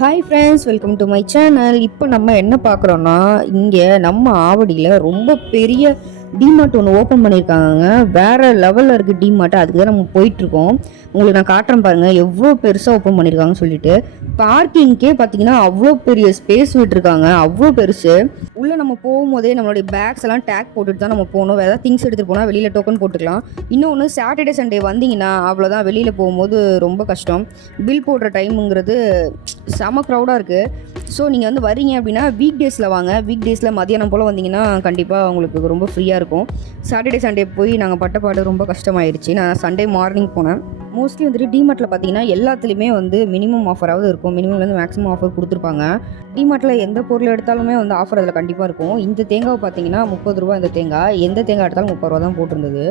Hi friends, welcome to my channel. இப்போ நம்ம என்ன பார்க்குறோன்னா, இங்கே நம்ம ஆவடியில் ரொம்ப பெரிய டிமார்ட் ஒன்று ஓப்பன் பண்ணியிருக்காங்க. வேறு லெவலில் இருக்குது டிமார்ட். அதுக்கு தான் நம்ம போயிட்டுருக்கோம். உங்களுக்கு நான் காட்டுறேன் பாருங்கள், எவ்வளோ பெருசாக ஓப்பன் பண்ணியிருக்காங்கன்னு சொல்லிட்டு. பார்க்கிங்க்கே பார்த்தீங்கன்னா அவ்வளோ பெரிய ஸ்பேஸ் விட்டுருக்காங்க, அவ்வளோ பெருசு. உள்ளே நம்ம போகும்போதே நம்மளுடைய பேக்ஸ் எல்லாம் டேக் போட்டுட்டு தான் நம்ம போகணும். வேறு திங்ஸ் எடுத்துகிட்டு போனால் வெளியில் டோக்கன் போட்டுக்கலாம். இன்னொன்று, சாட்டர்டே சண்டே வந்தீங்கன்னா அவ்வளோதான், வெளியில் போகும்போது ரொம்ப கஷ்டம். பில் போடுற டைமுங்கிறது செம க்ரௌடாக இருக்குது. ஸோ நீங்கள் வந்து வரீங்க அப்படின்னா வீக் டேஸில் வாங்க. வீக் டேஸில் மதியானம் போல் வந்தீங்கன்னா கண்டிப்பாக உங்களுக்கு ரொம்ப ஃப்ரீயாக இருக்கும். சாட்டர்டே சண்டே போய் நாங்கள் பட்டப்பாடு ரொம்ப கஷ்டமாயிருச்சு. நான் சண்டே மார்னிங் போனேன். மோஸ்ட்லி வந்துட்டு டிமார்ட்டில் பார்த்தீங்கன்னா எல்லாத்துலேயுமே வந்து மினிமம் ஆஃபராவது இருக்கும். மினிமம்லேருந்து மேக்ஸிமம் ஆஃபர் கொடுத்துருப்பாங்க. டிமார்ட்டில் எந்த பொருள் எடுத்தாலுமே வந்து ஆஃபர் அதில் கண்டிப்பாக இருக்கும். இந்த தேங்காய் பார்த்தீங்கன்னா 30 ரூபா. இந்த தேங்காய் எந்த தேங்காய் எடுத்தாலும் 30 ரூபா தான் போட்டிருந்தது.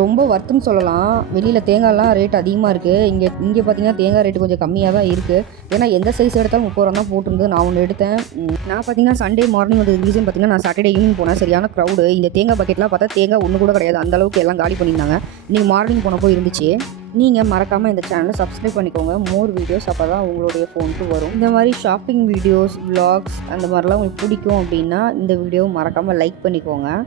ரொம்ப வர்த்துன்னு சொல்லலாம். வெளியில் தேங்காய்லாம் ரேட் அதிகமாக இருக்குது. இங்கே பார்த்தீங்கன்னா தேங்காய் ரேட்டு கொஞ்சம் கம்மியாக தான் இருக்குது. ஏன்னா எந்த சைஸ் எடுத்தாலும் 30 ரூபா தான் போட்டிருந்தது. நான் ஒன்று எடுத்தேன். நான் பார்த்தீங்கன்னா சண்டே மார்னிங் வந்து ரீசன் பார்த்தீங்கன்னா நான் சாட்டர்டே ஈவினிங் போனேன். சரியான க்ரௌடு. இந்த தேங்காய் பக்கெட்லாம் பார்த்தா தேங்காய் ஒன்று கூட கிடையாது. அந்தளவுக்கு எல்லாம் காலி பண்ணியிருந்தாங்க. இன்றைக்கி மார்னிங் போனப்போ இருந்துச்சு. நீங்கள் மறக்காமல் இந்த சேனலை சப்ஸ்கிரைப் பண்ணிக்கோங்க. மோர் வீடியோஸ் அப்போ தான் உங்களுடைய ஃபோனுக்கு வரும். இந்த மாதிரி ஷாப்பிங் வீடியோஸ், விலாக்ஸ் அந்த மாதிரிலாம் உங்களுக்கு பிடிக்கும் அப்படின்னா இந்த வீடியோவை மறக்காமல் லைக் பண்ணிக்கோங்க.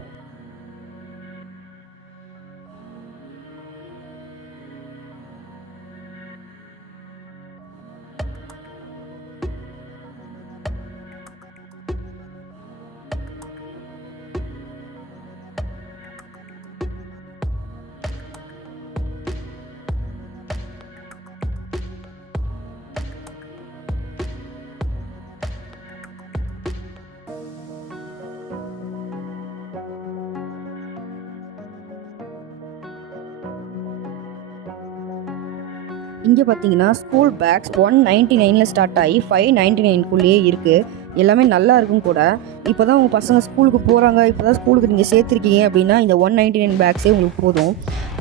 இங்கே பார்த்தீங்கன்னா ஸ்கூல் பேக்ஸ் 199 ஸ்டார்ட் ஆகி 599 இருக்குது. எல்லாமே நல்லா இருக்கும் கூட. இப்போ தான் உங்கள் பசங்க ஸ்கூலுக்கு போகிறாங்க, இப்போ தான் ஸ்கூலுக்கு நீங்கள் சேர்த்துருக்கீங்க அப்படின்னா இந்த 199 பேக்ஸே உங்களுக்கு போதும்.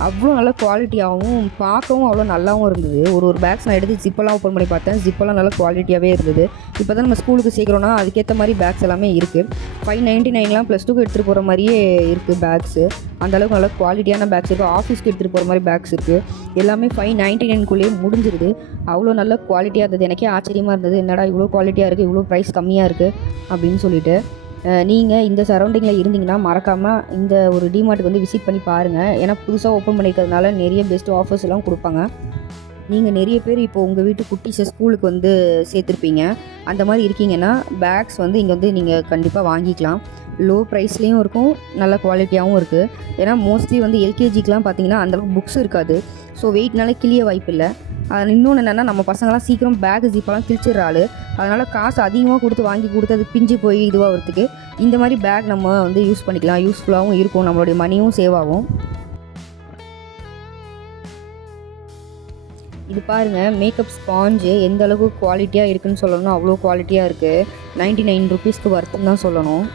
அவ்வளோ நல்ல குவாலிட்டியாகவும் பார்க்கவும் அவ்வளோ நல்லாவும் இருந்தது. ஒரு பேக்ஸ் நான் எடுத்து ஜிப்பெல்லாம் ஓப்பன் பண்ணி பார்த்தேன். ஜிப்பெல்லாம் நல்ல குவாலிட்டியாகவே இருந்தது. இப்போ தான் நம்ம ஸ்கூலுக்கு சேர்க்குறோன்னா அதுக்கேற்ற மாதிரி பேக்ஸ் எல்லாமே இருக்குது. 599 +2க்கு எடுத்துகிட்டு போகிற மாதிரியே இருக்குது பேக்ஸு. அந்தளவுக்கு நல்ல குவாலிட்டியான பேக்ஸ் இருக்குது. ஆஃபீஸ்க்கு எடுத்துகிட்டு போகிற மாதிரி பேக்ஸ் இருக்குது. எல்லாமே 599 முடிஞ்சிருது. அவ்வளோ நல்ல குவாலிட்டியாக இருந்தது. எனக்கே ஆச்சரியமாக இருந்தது, என்னடா இவ்வளோ குவாலிட்டியாக இருக்குது, இவ்வளோ ப்ரைஸ் கம்மியாக இருக்குது அப்படின்னு சொல்லிட்டு. நீங்கள் இந்த சரௌண்டிங்கில் இருந்தீங்கன்னா மறக்காமல் இந்த ஒரு டிமார்ட்டுக்கு வந்து விசிட் பண்ணி பாருங்கள். ஏன்னா புதுசாக ஓப்பன் பண்ணிக்கிறதுனால நிறைய பெஸ்ட் ஆஃபர்ஸ் எல்லாம் கொடுப்பாங்க. நீங்கள் நிறைய பேர் இப்போ உங்கள் வீட்டு குட்டீஸை ஸ்கூலுக்கு வந்து சேர்த்துருப்பீங்க. அந்த மாதிரி இருக்கீங்கன்னா பேக்ஸ் வந்து இங்கே வந்து நீங்கள் கண்டிப்பாக வாங்கிக்கலாம். லோ ப்ரைஸ்லேயும் இருக்கும், நல்ல குவாலிட்டியாகவும் இருக்குது. ஏன்னா மோஸ்ட்லி வந்து எல்கேஜிக்கெலாம் பார்த்தீங்கன்னா அந்தளவுக்கு புக்ஸ் இருக்காது. ஸோ வெயிட்னால கிளிய வாய்ப்பு இல்லை. இன்னொன்று என்னென்னா, நம்ம பசங்களாம் சீக்கிரம் பேக் ஜிப்பெல்லாம் கிழிச்சிடுற ஆள். அதனால் காசு அதிகமாக கொடுத்து வாங்கி கொடுத்து அது பிஞ்சு போய் இதுவாகிறதுக்கு இந்த மாதிரி பேக் நம்ம வந்து யூஸ் பண்ணிக்கலாம். யூஸ்ஃபுல்லாகவும் இருக்கும், நம்மளுடைய மணியும் சேவ் ஆகும். இது பாருங்கள், மேக்கப் ஸ்பாஞ்சு எந்த அளவுக்கு குவாலிட்டியாக இருக்குதுன்னு சொல்லணும். அவ்வளோ குவாலிட்டியாக இருக்குது. 99 ருபீஸ்க்கு வர்த்துன்னு தான் சொல்லணும்.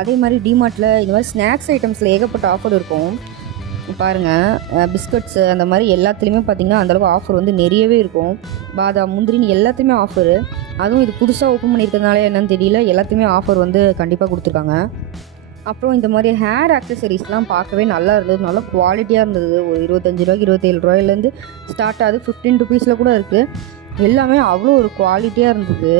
அதே மாதிரி டிமார்ட்டில் இந்த மாதிரி ஸ்நாக்ஸ் ஐட்டம்ஸில் ஏகப்பட்ட ஆஃபர் இருக்கும். பாருங்கள், பிஸ்கட்ஸு அந்த மாதிரி எல்லாத்துலேயுமே பார்த்திங்கன்னா அந்தளவுக்கு ஆஃபர் வந்து நிறையவே இருக்கும். பாதாம், முந்திரின்னு எல்லாத்துலேயுமே ஆஃபரு. அதுவும் இது புதுசாக ஓப்பன் பண்ணியிருக்கிறதுனால என்னன்னு தெரியல, எல்லாத்துலேயுமே ஆஃபர் வந்து கண்டிப்பாக கொடுத்துருக்காங்க. அப்புறம் இந்த மாதிரி ஹேர் ஆக்சசரிஸ்லாம் பார்க்கவே நல்லா இருந்தது. நல்லா குவாலிட்டியாக இருந்தது. ஒரு 25 ரூபாய்க்கு 27 ரூபாயிலேருந்து ஸ்டார்ட் ஆகுது. 15 ருபீஸில் கூட இருக்குது. எல்லாமே அவ்வளோ ஒரு குவாலிட்டியாக இருந்தது.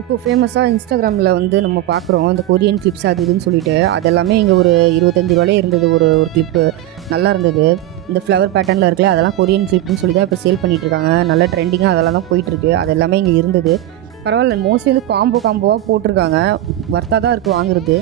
இப்போது ஃபேமஸாக இன்ஸ்டாகிராமில் வந்து நம்ம பார்க்குறோம் இந்த கொரியன் கிளிப்ஸ் அது இதுன்னு சொல்லிட்டு. அதெல்லாமே இங்கே ஒரு 25 ரூபாயிலே இருந்தது. ஒரு கிளிப்பு நல்லா இருந்தது. இந்த ஃப்ளவர் பேட்டர்னில் இருக்குல்ல, அதெல்லாம் கொரியன் கிளிப்னு சொல்லி தான் இப்போ சேல் பண்ணிகிட்ருக்காங்க. நல்லா ட்ரெண்டிங்காக அதெல்லாம் தான் போயிட்டுருக்கு. அது எல்லாமே இங்கே இருந்தது. பரவாயில்ல, மோஸ்ட்லி வந்து காம்போவாக போட்டிருக்காங்க. வர்த்தாக தான் இருக்குது வாங்குறது.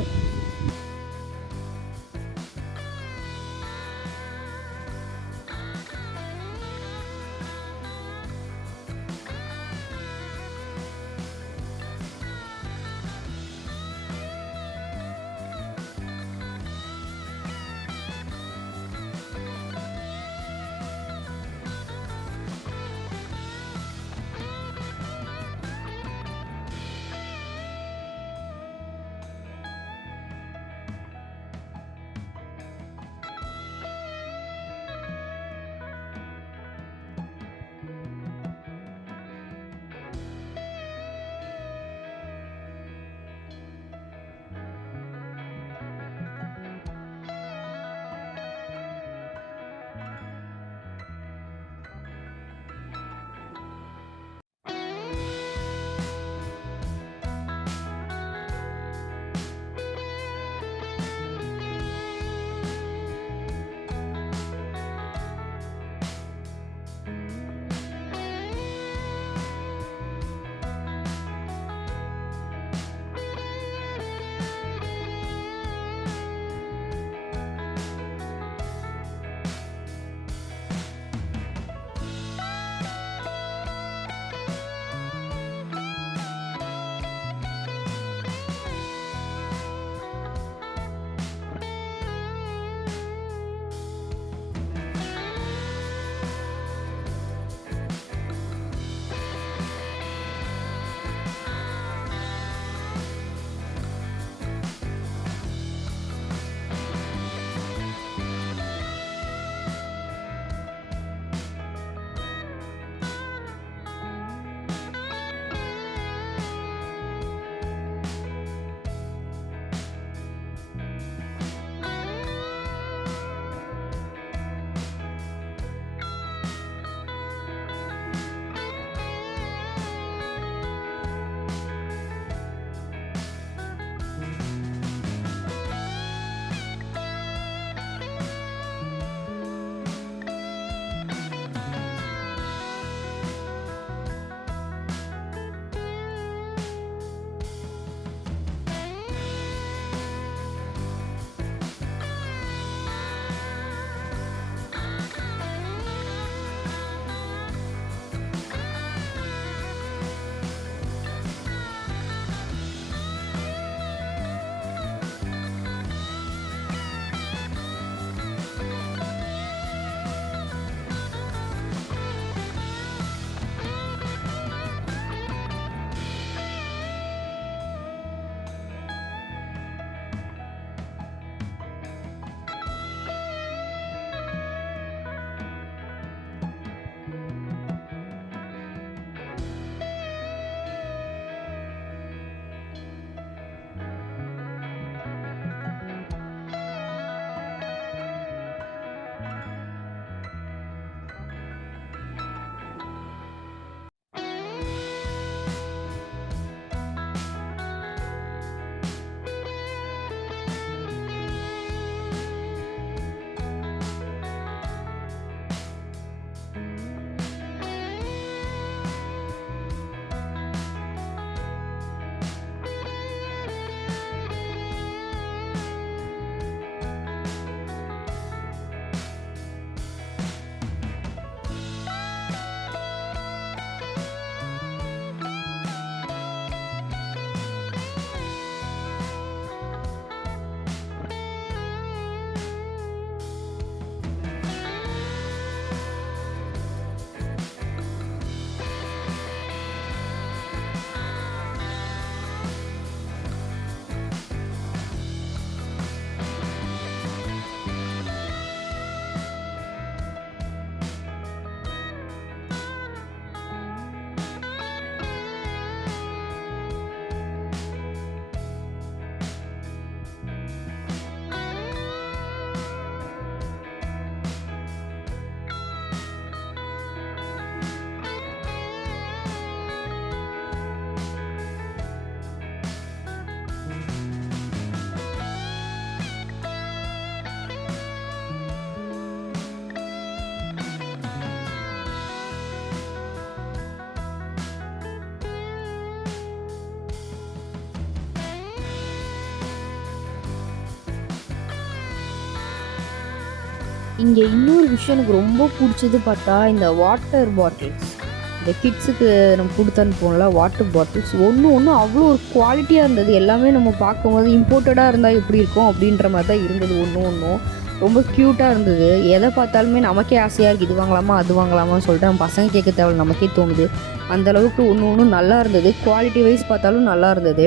இங்கே இன்னொரு விஷயம் எனக்கு ரொம்ப பிடிச்சது பார்த்தா இந்த வாட்டர் பாட்டில்ஸ். இந்த கிட்ஸுக்கு நம்ம கொடுத்து அனுப்புவோம்ல வாட்டர் பாட்டில்ஸ், ஒன்று ஒன்று அவ்வளோ ஒரு குவாலிட்டியாக இருந்தது. எல்லாமே நம்ம பார்க்கும்போது இம்போர்ட்டடாக இருந்தால் எப்படி இருக்கும் அப்படின்ற மாதிரி தான் இருந்தது. ஒன்று ஒன்றும் ரொம்ப க்யூட்டாக இருந்தது. எதை பார்த்தாலுமே நமக்கே ஆசையாக இருக்குது, இது வாங்கலாமா அது வாங்கலாமான்னு சொல்லிட்டு நம்ம பசங்க கேட்க தேவை, நமக்கே தோணுது. அந்தளவுக்கு ஒன்று ஒன்றும் நல்லா இருந்தது. குவாலிட்டி வைஸ் பார்த்தாலும் நல்லா இருந்தது.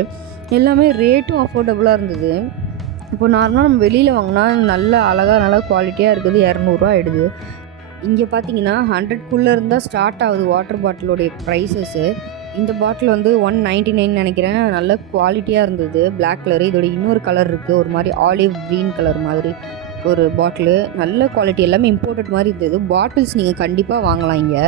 எல்லாமே ரேட்டும் அஃபோர்டபுளாக இருந்தது. இப்போ நார்மலாக நம்ம வெளியில் வாங்கினா நல்ல அழகாக நல்லா குவாலிட்டியாக இருக்குது, இரநூறுவா ஆகிடுது. இங்கே பார்த்தீங்கன்னா 100க்குள்ளே இருந்தால் ஸ்டார்ட் ஆகுது வாட்டர் பாட்டிலோடைய ப்ரைஸஸ்ஸு. இந்த பாட்டில் வந்து 199 நினைக்கிறேன். நல்ல குவாலிட்டியாக இருந்தது. Black colour. இதோட இன்னொரு கலர் இருக்குது, ஒரு மாதிரி ஆலிவ் க்ரீன் கலர் மாதிரி ஒரு பாட்டிலு. நல்ல குவாலிட்டி, எல்லாமே இம்போர்ட்டட் மாதிரி இருந்தது. பாட்டில்ஸ் நீங்கள் கண்டிப்பாக வாங்கலாம் இங்கே.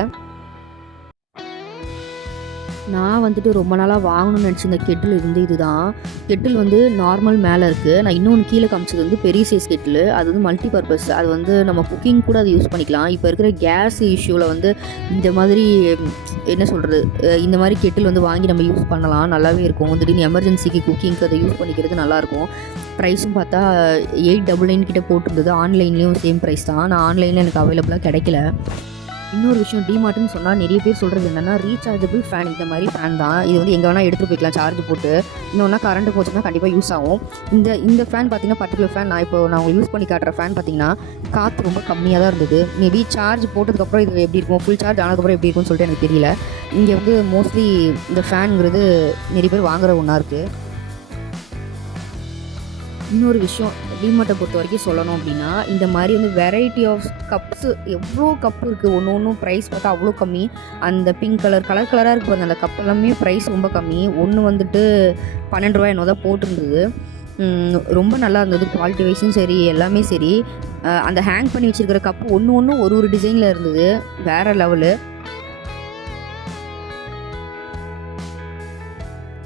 நான் வந்துட்டு ரொம்ப நாளாக வாங்கணும்னு நினச்சிருந்த கெட்டில் இருந்து இதுதான். கெட்டில் வந்து நார்மல் மேலே இருக்குது. நான் இன்னொன்று கீழே காமிச்சது வந்து பெரிய சைஸ் கெட்டில். அது வந்து மல்டி பர்பஸ். அது வந்து நம்ம குக்கிங் கூட அதை யூஸ் பண்ணிக்கலாம். இப்போ இருக்கிற கேஸ் இஷ்யூவில் வந்து இந்த மாதிரி என்ன சொல்கிறது, இந்த மாதிரி கெட்டில் வந்து வாங்கி நம்ம யூஸ் பண்ணலாம். நல்லாவே இருக்கும். திடீர்னு எமர்ஜென்சிக்கு குக்கிங்க்கு அதை யூஸ் பண்ணிக்கிறது நல்லாயிருக்கும். ப்ரைஸும் பார்த்தா 899 கிட்டே போட்டிருந்தது. ஆன்லைன்லேயும் சேம் ப்ரைஸ் தான். நான் ஆன்லைனில் எனக்கு அவைலபிளாக கிடைக்கல. இன்னொரு விஷயம், டிமார்ட்னு சொன்னால் நிறைய பேர் சொல்கிறது என்னென்னா ரீசார்ஜபிள் ஃபேன். இந்த மாதிரி ஃபேன் தான். இது வந்து எங்கே வேணால் எடுத்துகிட்டு போய்க்கலாம் சார்ஜ் போட்டு. இன்னொன்னா கரண்ட் போச்சுன்னா கண்டிப்பாக யூஸ் ஆகும். இந்த ஃபேன் பார்த்திங்கன்னா பர்டிகுலர் ஃபேன் நான் உங்களுக்கு யூஸ் பண்ணி காட்டுற ஃபேன் பார்த்திங்கன்னா காற்று ரொம்ப கம்மியாக தான் இருந்தது. மேபி சார்ஜ் போட்டதுக்கப்புறம் இது எப்படி இருக்கும், ஃபுல் சார்ஜ் ஆனதுக்கப்புறம் எப்படி இருக்கும்னு சொல்லிட்டு எனக்கு தெரியல. இங்கே வந்து மோஸ்ட்லி இந்த ஃபேனுங்கிறது நிறைய பேர் வாங்குகிற ஒன்றா இருக்குது. இன்னொரு விஷயம், டிமார்ட்டை பொறுத்த வரைக்கும் சொல்லணும் அப்படின்னா, இந்த மாதிரி வந்து வெரைட்டி ஆஃப் கப்ஸு, எவ்வளோ கப் இருக்குது. ஒன்று ஒன்றும் ப்ரைஸ் பார்த்தா அவ்வளோ கம்மி. அந்த பிங்க் கலராக இருக்குது பாருங்க, அந்த கப் எல்லாமே ப்ரைஸ் ரொம்ப கம்மி. ஒன்று வந்துட்டு 12 ரூபா என்னோ தான் போட்டிருந்தது. ரொம்ப நல்லா இருந்தது. குவாலிட்டி வைஸும் சரி, எல்லாமே சரி. அந்த ஹேங் பண்ணி வச்சுருக்கிற கப்பு ஒன்று ஒரு டிசைனில் இருந்தது. வேறு லெவலு.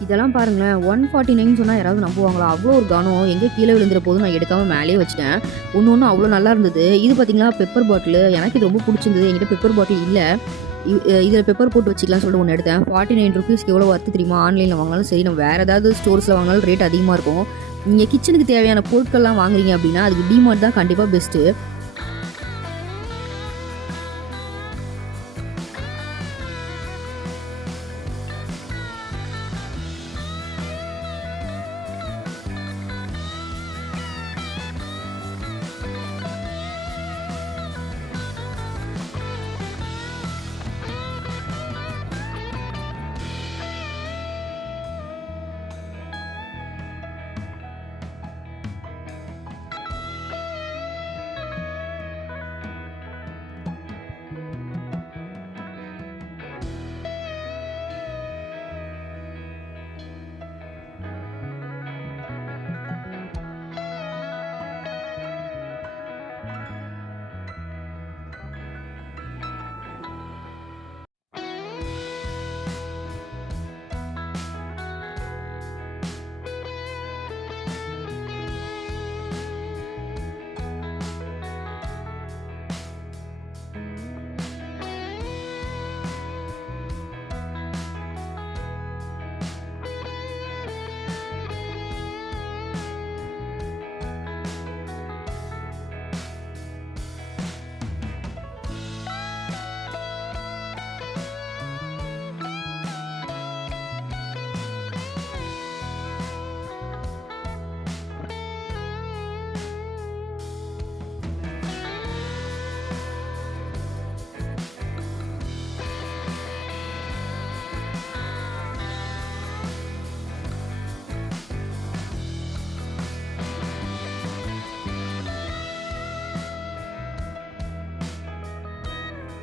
இதெல்லாம் பாருங்களேன், 149 சொன்னால் யாராவது நம்புவாங்களா? அவ்வளோ ஒரு கனம். எங்கே கீழே விழுந்துற போது நான் எடுக்காமல் மேலேயே வச்சுட்டேன். ஒன்று அவ்வளோ நல்லா இருந்தது. இது பார்த்திங்களா பெப்பர் பாட்டிலு. எனக்கு இது ரொம்ப பிடிச்சிருந்தது. என்கிட்ட பெப்பர் பாட்டில் இல்லை. இதில் பெப்பர் போட்டு வச்சுக்கலாம்னு சொல்லிட்டு ஒன்று எடுத்தேன். 49 ருபீஸ்க்கு எவ்வளோ வருது தெரியுமா? ஆன்லைனில் வாங்கினாலும் சரி, நம்ம வேறு ஏதாவது ஸ்டோர்ஸில் வாங்கினாலும் ரேட் அதிகமாக இருக்கும். நீங்கள் கிச்சனுக்கு தேவையான பொருட்கள்லாம் வாங்குறீங்க அப்படின்னா அதுக்கு டிமார்ட் தான் கண்டிப்பாக பெஸ்ட்டு.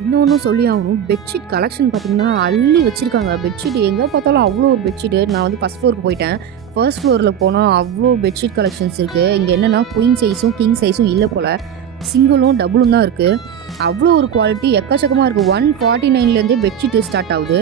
இன்னொன்று சொல்லி ஆகணும், பெட்ஷீட் கலெக்ஷன் பார்த்திங்கன்னா அள்ளி வச்சுருக்காங்க. பெட்ஷீட் எங்கே பார்த்தாலும் அவ்வளோ ஒரு பெட்ஷீட்டு. நான் வந்து ஃபஸ்ட் ஃப்ளோருக்கு போயிட்டேன். ஃபர்ஸ்ட் ஃப்ளோரில் போனால் அவ்வளோ பெட்ஷீட் கலெக்ஷன்ஸ் இருக்குது. இங்கே என்னென்னா குயின் சைஸும் கிங் சைஸும் இல்லை போல், சிங்கிளும் டபுளும் தான் இருக்குது. அவ்வளோ ஒரு குவாலிட்டி எக்கச்சக்கமாக இருக்குது. 149லேருந்தே பெட்ஷீட்டு ஸ்டார்ட் ஆகுது.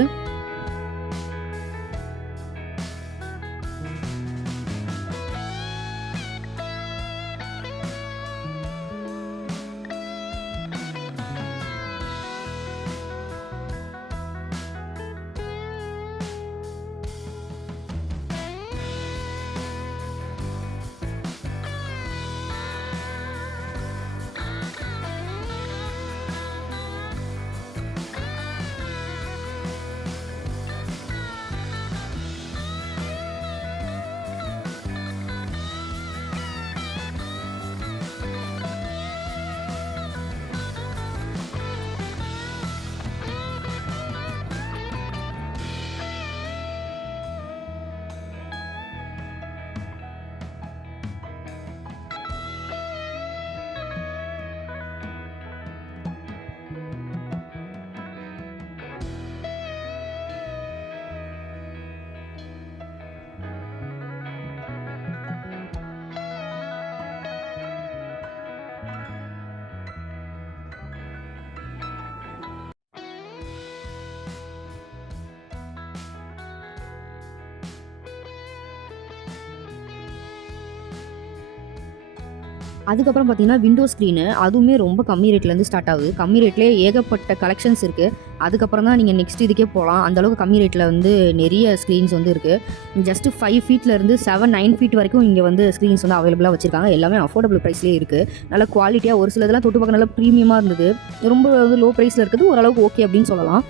அதுக்கப்புறம் பார்த்தீங்கன்னா விண்டோ ஸ்க்ரீனு அதுவுமே ரொம்ப கம்மி ரேட்லேருந்து ஸ்டார்ட் ஆகுது. கம்மி ரேட்லேயே ஏகப்பட்ட கலெக்ஷன்ஸ் இருக்குது. அதுக்கப்புறம் தான் நீங்கள் நெக்ஸ்ட் இதுக்கே போகலாம். அந்தளவுக்கு கம்மி ரேட்டில் வந்து நிறைய ஸ்க்ரீன்ஸ் வந்து இருக்குது. ஜஸ்ட்டு 5 ஃபீட்லேருந்து 7-9 ஃபீட் வரைக்கும் இங்கே வந்து ஸ்க்ரீன்ஸ் வந்து அவைலபிளாக வச்சுருக்காங்க. எல்லாமே அஃபோர்டபுள் ப்ரைஸ்லேயே இருக்குது. நல்ல குவாலிட்டியாக ஒரு சிலதெல்லாம் தொட்டு பார்க்க நல்லா ப்ரீமியமாக இருந்தது. ரொம்ப வந்து லோ ப்ரைஸில் இருக்குது. ஓரளவுக்கு ஓகே அப்படின்னு சொல்லலாம்.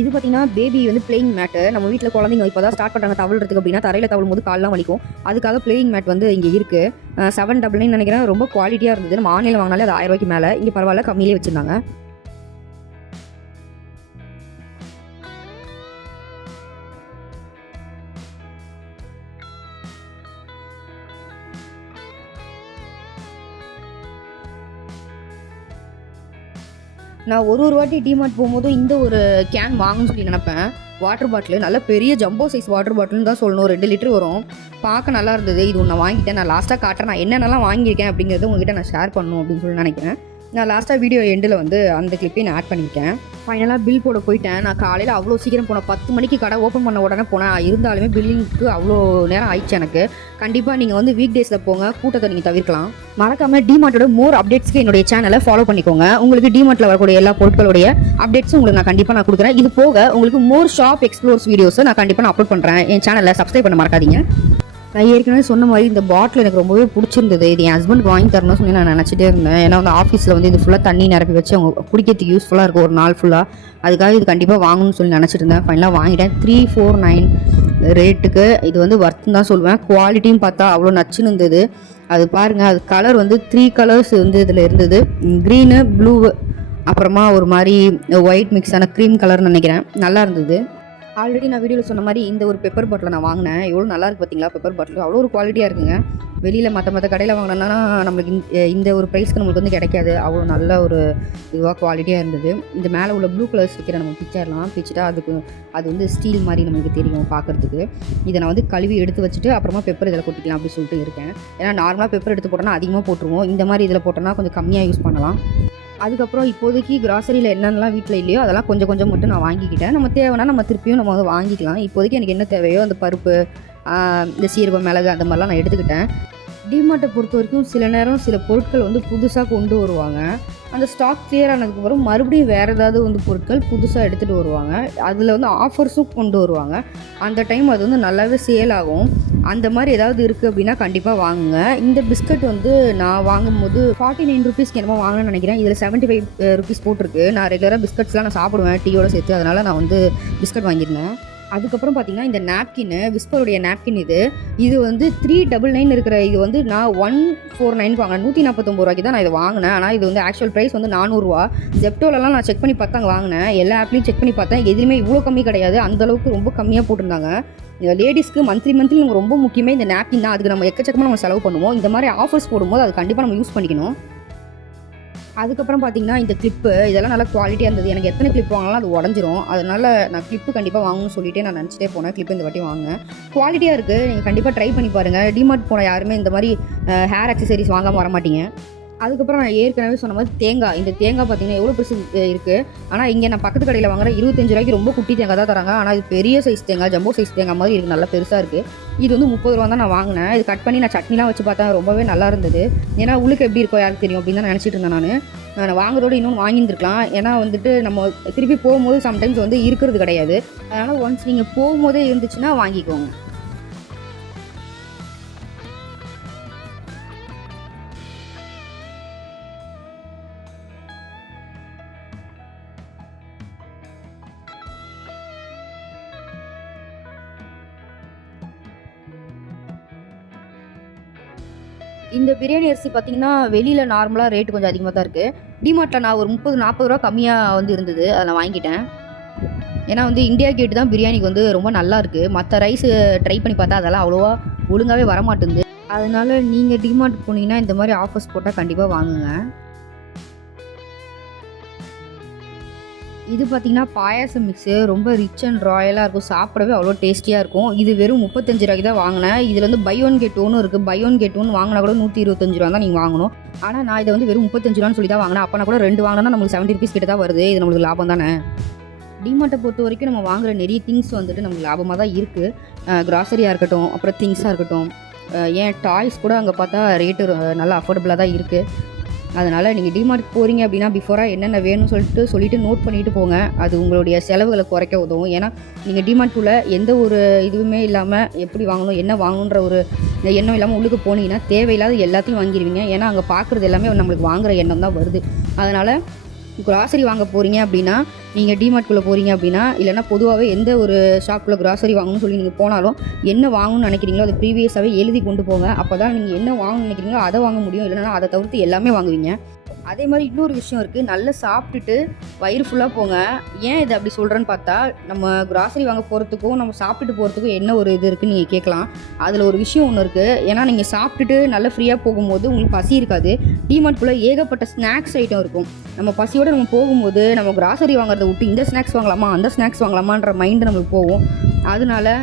இது பார்த்தீங்கன்னா பேபி வந்து பிளேயிங் மேட்டு. நம்ம வீட்டில் குழந்தைங்க இப்போ தான் ஸ்டார்ட் பண்ணுறாங்க தவழ்றதுக்கு அப்படின்னா தரையில் தவழும் போது கால்லாம் வலிக்கும். அதுக்காக பிளேயிங் மேட் வந்து இங்கே இருக்குது. 799 நினைக்கிறேன். ரொம்ப குவாலிட்டியாக இருந்தது. நம்ம ஆன்லைனில் வாங்கினாலே அது 1000 ரூபாய்க்கு மேலே. இங்கே பரவாயில்ல கம்மியிலே வச்சுருந்தாங்க. நான் ஒரு வாட்டி டிமார்ட் போகும்போது இந்த ஒரு கேன் வாங்கணும்னு சொல்லி நினப்பேன். வாட்டர் பாட்டில் நல்ல பெரிய ஜம்போ சைஸ் வாட்டர் பாட்டில்னு தான் சொல்லணும். 2 லிட்டர் வரும். பார்க்க நல்லா இருந்தது. இது ஒன்று வாங்கிட்டேன். நான் லாஸ்ட்டாக காட்டுறேன் நான் என்னென்னலாம் வாங்கியிருக்கேன் அப்படிங்கிறது உங்ககிட்ட நான் ஷேர் பண்ணணும் அப்படின்னு சொல்லி நினைக்கிறேன். நான் லாஸ்ட்டாக வீடியோ எண்டில் வந்து அந்த கிளிப்பையும் நான் ஆட் பண்ணியிருக்கேன். ஃபைனலாக பில் போட போயிட்டேன். நான் காலையில் அவ்வளோ சீக்கிரம் போனேன். 10 மணிக்கு கடை ஓப்பன் பண்ண உடனே போனேன். இருந்தாலுமே பில்லிங்க்கு அவ்வளோ நேரம் ஆயிடுச்சு எனக்கு. கண்டிப்பாக நீங்கள் வந்து வீக் டேஸில் போங்க. கூட்டத்தை நீங்கள் தவிர்க்கலாம். மறக்காமல் டிமார்ட்டோட மோர் அப்டேட்ஸ்க்கு என்னுடைய சேனலை ஃபாலோ பண்ணிக்கோங்க. உங்களுக்கு டிமார்ட்டில் வரக்கூடிய எல்லா பொருட்களுடைய அப்டேட்ஸும் உங்களுக்கு நான் கண்டிப்பாக நான் கொடுக்குறேன். இது போக உங்களுக்கு மோர் ஷாப் எக்ஸ்ப்ளோர்ஸ் வீடியோஸை நான் கண்டிப்பாக நான் அப்லோட் பண்ணுறேன். என் சேனலை சப்ஸ்கிரைப் பண்ண மறக்காதீங்க. நான் ஏற்கனவே சொன்ன மாதிரி இந்த பாட்டில் எனக்கு ரொம்பவே பிடிச்சிருந்தது. இது என் ஹஸ்பண்ட் வாங்கி தரணும்னு சொல்லி நான் நினச்சிட்டே இருந்தேன். ஏன்னா வந்து ஆஃபீஸில் வந்து இது ஃபுல்லாக தண்ணி நிரப்பி வச்சு அவங்க குடிக்கிறதுக்கு யூஸ்ஃபுல்லாக இருக்கும் ஒரு நாள் ஃபுல்லாக. அதுக்காக இது கண்டிப்பாக வாங்கணும்னு சொல்லி நினச்சிட்டு இருந்தேன். ஃபைனலாக வாங்கிட்டேன். 349 ரேட்டுக்கு இது வந்து ஒர்த்துன்னு தான் சொல்லுவேன். குவாலிட்டியும் பார்த்தா அவ்வளோ நச்சுன்னு இருந்தது. அது பாருங்கள், அது கலர் வந்து 3 கலர்ஸ் வந்து இதில் இருந்தது. க்ரீனு, ப்ளூ, அப்புறமா ஒரு மாதிரி ஒயிட் மிக்ஸான க்ரீம் கலர்னு நினைக்கிறேன். நல்லா இருந்தது. ஆல்ரெடி நான் வீடியோவில் சொன்ன மாதிரி இந்த ஒரு பெப்பர் பாட்டில் நான் வாங்கினேன். எவ்வளோ நல்லா இருக்குது பார்த்தீங்களா பெப்பர் பாட்டில். அவ்வளோ ஒரு குவாலிட்டியாக இருக்குங்க. வெளியில் மற்ற கடையில் வாங்கினோன்னா நம்மளுக்கு இந்த ஒரு ப்ரைஸ்க்கு நம்மளுக்கு வந்து கிடைக்காது. அவ்வளோ நல்ல ஒரு இதுவாக குவாலிட்டியாக இருந்தது. இந்த மேலே உள்ள ப்ளூ கலர்ஸ் வைக்கிற நம்ம பிச்சர்லாம் பிச்சுட்டா அது வந்து ஸ்டீல் மாதிரி நம்மளுக்கு தெரியும் பார்க்குறதுக்கு. இதை நான் வந்து கழுவி எடுத்து வச்சுட்டு அப்புறமா பெப்பர் இதில் கொட்டிக்கலாம் அப்படின்னு சொல்லிட்டு இருக்கேன். ஏன்னா நார்மலாக பெப்பர் எடுத்து போட்டோன்னா அதிகமாக போட்டுருவோம். இந்த மாதிரி இதில் போட்டோன்னா கொஞ்சம் கம்மியாக யூஸ் பண்ணலாம். அதுக்கப்புறம் இப்போதைக்கு கிராசரியில் என்னென்னலாம் வீட்டில் இல்லையோ அதெல்லாம் கொஞ்சம் கொஞ்சம் மட்டும் நான் வாங்கிக்கிட்டேன். நம்ம தேவைன்னா நம்ம திருப்பியும் நம்ம வந்து வாங்கிக்கலாம். இப்போதைக்கு எனக்கு என்ன தேவையோ அந்த பருப்பு, இந்த சீரகம், மிளகு அந்த மாதிரிலாம் நான் எடுத்துக்கிட்டேன். டிமார்ட்டை பொறுத்த வரைக்கும் சில நேரம் சில பொருட்கள் வந்து புதுசாக கொண்டு வருவாங்க. அந்த ஸ்டாக் கிளியர் ஆனதுக்கப்புறம் மறுபடியும் வேறு ஏதாவது வந்து பொருட்கள் புதுசாக எடுத்துகிட்டு வருவாங்க. அதில் வந்து ஆஃபர்ஸும் கொண்டு வருவாங்க. அந்த டைம் அது வந்து நல்லாவே சேல் ஆகும். அந்த மாதிரி ஏதாவது இருக்குது அப்படின்னா கண்டிப்பாக வாங்குங்க. இந்த பிஸ்கட் வந்து நான் வாங்கும்போது 49 ருபீஸ்க்கு என்னமோ வாங்கணும்னு நினைக்கிறேன். இதில் 75 ருபீஸ் போட்டிருக்கு. நான் ரெகுலராக பிஸ்கட்ஸ்லாம் நான் சாப்பிடுவேன் டீயோடு சேர்த்து. அதனால் நான் வந்து பிஸ்கட் வாங்கியிருந்தேன். அதுக்கப்புறம் பார்த்தீங்கன்னா இந்த நாப்கின், விஸ்பருடைய நாப்கின் இது வந்து 399 இருக்கிற இது வந்து நான் 149 வாங்கினேன். 149 ரூபாய்க்கு தான் நான் இதை வாங்கினேன். ஆனால் இது வந்து ஆக்சுவல் ப்ரைஸ் வந்து 400 ரூபா. ஜெப்டோலலாம் நான் செக் பண்ணி பார்த்தா அங்கே வாங்கினேன். எல்லா ஆப்லையும் செக் பண்ணி பார்த்தேன். எதுவுமே இவ்வளோ கம்மி கிடையாது. அந்தளவுக்கு ரொம்ப கம்மியாக போட்டிருந்தாங்க. லேடிஸ்க்கு மந்த்லி நமக்கு ரொம்ப முக்கியமே இந்த நாப்கின் தான். அதுக்கு நம்ம எக்கச்சக்கமாக நம்ம செலவு பண்ணுவோம். இந்த மாதிரி ஆஃபர்ஸ் போடும்போது அது கண்டிப்பாக நம்ம யூஸ் பண்ணிக்கணும். அதுக்கப்புறம் பார்த்தீங்கன்னா இந்த கிளிப்பு இதெல்லாம் நல்லா குவாலிட்டியாக இருந்தது. எனக்கு எத்தனை கிளிப் வாங்கினாலும் அது உடஞ்சிரும். அதனால் நான் கிளிப்பு கண்டிப்பாக வாங்கணும்னு சொல்லிட்டு நான் நினச்சிட்டே போனேன். கிளிப்பு இந்த வாட்டி வாங்கினேன். குவாலிட்டியாக இருக்குது. நீங்கள் கண்டிப்பாக ட்ரை பண்ணி பாருங்கள். டிமார்ட் போன யாருமே இந்த மாதிரி ஹேர் அக்சசரிஸ் வாங்காமல் வரமாட்டீங்க. அதுக்கப்புறம் நான் ஏற்கனவே சொன்ன மாதிரி தேங்காய், இந்த தேங்காய் பார்த்தீங்கன்னா எவ்வளோ பெருசு இருக்குது. ஆனால் இங்கே நான் பக்கத்து கடையில் வாங்குற 25 ரூபாய்க்கு ரொம்ப குட்டி தேங்காய் தான் தராங்க. ஆனால் இது பெரிய சைஸ் தேங்காய், ஜம்போ சைஸ் தேங்காய் மாதிரி இருக்குது. நல்லா பெருசாக இருக்குது. இது வந்து 30 ரூபா தான் நான் வாங்கினேன். இது கட் பண்ணி நான் சட்னிலாம் வச்சு பார்த்தேன். ரொம்பவே நல்லா இருந்தது. ஏன்னா உள்ளுக்கு எப்படி இருக்கோ யாருக்கு தெரியும் அப்படின்னு தான் நினச்சிட்டு இருந்தேன். நான் வாங்குறதோடு இன்னொன்று வாங்கியிருந்துருக்கலாம். ஏன்னா வந்துட்டு நம்ம திருப்பி போகும்போது சம்டைம்ஸ் வந்து இருக்கிறது கிடையாது. அதனால் ஒன்ஸ் நீங்கள் போகும்போதே இருந்துச்சுன்னா வாங்கிக்கோங்க. இந்த பிரியாணி அரிசி பார்த்தீங்கன்னா வெளியில் நார்மலாக ரேட்டு கொஞ்சம் அதிகமாக தான் இருக்குது. டிமார்ட்டில் நான் ஒரு 30-40 ரூபா கம்மியாக வந்து இருந்தது. அதை நான் வாங்கிட்டேன். ஏன்னா வந்து இந்தியா கேட்டு தான் பிரியாணிக்கு வந்து ரொம்ப நல்லா இருக்குது. மற்ற ரைஸு ட்ரை பண்ணி பார்த்தா அதெல்லாம் அவ்வளோவா ஒழுங்காகவே வரமாட்டேங்குது. அதனால் நீங்கள் டிமார்ட் போனீங்கன்னா இந்த மாதிரி ஆஃபர்ஸ் போட்டால் கண்டிப்பாக வாங்குங்க. இது பார்த்தீங்கன்னா பாயாசம் மிக்ஸு ரொம்ப ரிச் அண்ட் ராயலாக இருக்கும். சாப்பிடவே அவ்வளோ டேஸ்டியாக இருக்கும். இது வெறும் 35 ரூபாய்க்கு தான் வாங்கினேன். இதில் வந்து பை ஒன் கெட் ஒன்று இருக்குது. பை ஒன் கெட் ஒன் வாங்கினா கூட 125 ரூபா தான் நீங்கள் வாங்கணும். ஆனால் நான் இதை வந்து வெறும் 35 ரூபான்னு சொல்லி தான் வாங்கினேன். அப்போ நான் கூட 2 வாங்கினா நம்மளுக்கு 70 ருபீஸ் கிட்ட தான் வருது. இது நம்மளுக்கு லாபம் தானே. டிமார்ட்டை பொறுத்த வரைக்கும் நம்ம வாங்குகிற நிறைய திங்ஸ் வந்துட்டு நமக்கு லாபமாக தான் இருக்குது. கிராசரியாக இருக்கட்டும், அப்புறம் திங்ஸாக இருக்கட்டும், ஏன் டாய்ஸ் கூட அங்கே பார்த்தா ரேட்டு நல்லா அஃபோர்டபுளாக தான் இருக்குது. அதனால் நீங்கள் டிமார்ட் போகிறீங்க அப்படின்னா பிஃபோராக என்னென்ன வேணும்னு சொல்லிட்டு நோட் பண்ணிவிட்டு போங்க. அது உங்களுடைய செலவுகளை குறைக்க உதவும். ஏன்னா நீங்கள் டிமார்ட்டுக்குள்ளே எந்த ஒரு இதுவுமே இல்லாமல் எப்படி வாங்கணும் என்ன வாங்கணுன்ற ஒரு எண்ணம் இல்லாமல் உள்ளுக்கு போனீங்கன்னா தேவையில்லாத எல்லாத்தையும் வாங்கிடுவீங்க. ஏன்னா அங்கே பார்க்குறது எல்லாமே நம்மளுக்கு வாங்குகிற எண்ணம் தான் வருது. அதனால் கிராசரி வாங்க போகிறீங்க அப்படின்னா நீங்கள் டிமார்ட்குள்ளே போகிறீங்க அப்படின்னா, இல்லைனா பொதுவாகவே எந்த ஒரு ஷாப்பில் கிராசரி வாங்கணும்னு சொல்லி நீங்கள் போனாலும் என்ன வாங்கணும்னு நினைக்கிறீங்களோ அதை ப்ரீவியஸாகவே எழுதி கொண்டு போங்க. அப்போ தான் நீங்கள் என்ன வாங்கணும்னு நினைக்கிறீங்களோ அதை வாங்க முடியும். இல்லைனா அதை தவிர்த்து எல்லாமே வாங்குவீங்க. அதே மாதிரி இன்னொரு விஷயம் இருக்குது. நல்லா சாப்பிட்டுட்டு வயிறு ஃபுல்லாக போங்க. ஏன் இது அப்படி சொல்கிறேன்னு பார்த்தா, நம்ம கிராசரி வாங்க போகிறதுக்கும் நம்ம சாப்பிட்டுட்டு போகிறதுக்கும் என்ன ஒரு இது இருக்குதுன்னு நீங்கள் கேட்கலாம். அதில் ஒரு விஷயம் ஒன்று இருக்குது. ஏன்னா நீங்கள் சாப்பிட்டுட்டு நல்லா ஃப்ரீயாக போகும்போது உங்களுக்கு பசி இருக்காது. டிமார்ட்குள்ளே ஏகப்பட்ட ஸ்நாக்ஸ் ஐட்டம் இருக்கும். நம்ம பசியோடு நம்ம போகும்போது நம்ம கிராசரி வாங்குறத விட்டு இந்த ஸ்நாக்ஸ் வாங்கலாமா அந்த ஸ்நாக்ஸ் வாங்கலாமான்ற மைண்டு நம்மளுக்கு போகும். அதனால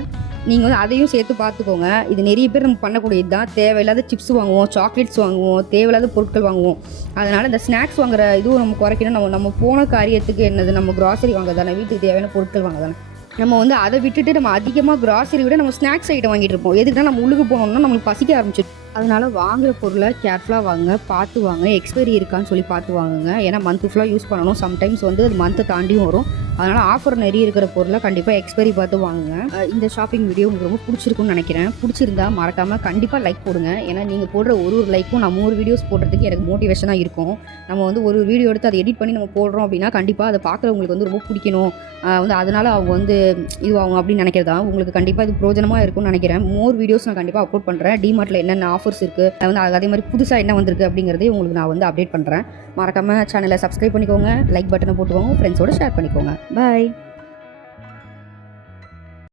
நீங்கள் வந்து அதையும் சேர்த்து பார்த்துக்கோங்க. இது நிறைய பேர் நம்ம பண்ணக்கூடியது தான். தேவையில்லாத சிப்ஸ் வாங்குவோம், சாக்லேட்ஸ் வாங்குவோம், தேவையில்லாத பொருட்கள் வாங்குவோம். அதனால் இந்த ஸ்நாக்ஸ் வாங்குற இதுவும் நம்ம குறைக்கணும். நம்ம போன காரியத்துக்கு என்னது, நம்ம கிராசரி வாங்க தானே, வீட்டுக்கு தேவையான பொருட்கள் வாங்க தானே. நம்ம வந்து அதை விட்டுட்டு நம்ம அதிகமாக கிராசரி விட நம்ம ஸ்நாக்ஸ் ஐட்டம் வாங்கிட்டு இருப்போம். எதுக்குன்னா நம்ம உள்ளுக்கு போனோம்னா நம்மளுக்கு பசிக்க ஆரம்பிச்சிடும். அதனால் வாங்குகிற பொருளை கேர்ஃபுல்லாக வாங்க, பார்த்து வாங்க. எக்ஸ்பைரி இருக்கான்னு சொல்லி பார்த்து வாங்குங்க. ஏன்னா மந்த்து ஃபுல்லாக யூஸ் பண்ணணும். சம்டைம்ஸ் வந்து அது மந்த்தை தாண்டியும் வரும். அதனால் ஆஃபர் நிறைய இருக்கிற பொருளை கண்டிப்பாக எக்ஸ்பைரி பார்த்து வாங்குங்க. இந்த ஷாப்பிங் வீடியோ உங்களுக்கு ரொம்ப பிடிச்சிருக்குன்னு நினைக்கிறேன். பிடிச்சிருந்தா மறக்காமல் கண்டிப்பாக லைக் போடுங்க. ஏன்னா நீங்கள் போடுற ஒரு லைக்கும் நம்ம ஒரு வீடியோஸ் போடுறதுக்கு எனக்கு மோட்டிவேஷனாக இருக்கும். நம்ம வந்து ஒரு வீடியோ எடுத்து அதை எடிட் பண்ணி நம்ம போடுறோம் அப்படின்னா கண்டிப்பாக அதை பார்க்குறவங்களுக்கு வந்து ரொம்ப பிடிக்கணும். வந்து அதனால் அவங்க வந்து இதுவாகும் அப்படின்னு நினைக்கிறதா உங்களுக்கு கண்டிப்பாக இது பிரோஜனமாக இருக்கும்னு நினைக்கிறேன். மோர் வீடியோஸ் நான் கண்டிப்பாக அப்லோட் பண்ணுறேன். டிமார்ட்டில் என்னென்ன ஆஃபர்ஸ் இருக்குது, வந்து அதே மாதிரி புதுசாக என்ன வந்திருக்கு அப்படிங்கிறதே உங்களுக்கு நான் வந்து அப்டேட் பண்ணுறேன். மறக்காமல் சேனலை சப்ஸ்கிரைப் பண்ணிக்கோங்க, லைக் பட்டனை போட்டுக்கோங்க, ஃப்ரெண்ட்ஸோடு ஷேர் பண்ணிக்கோங்க. பாய்.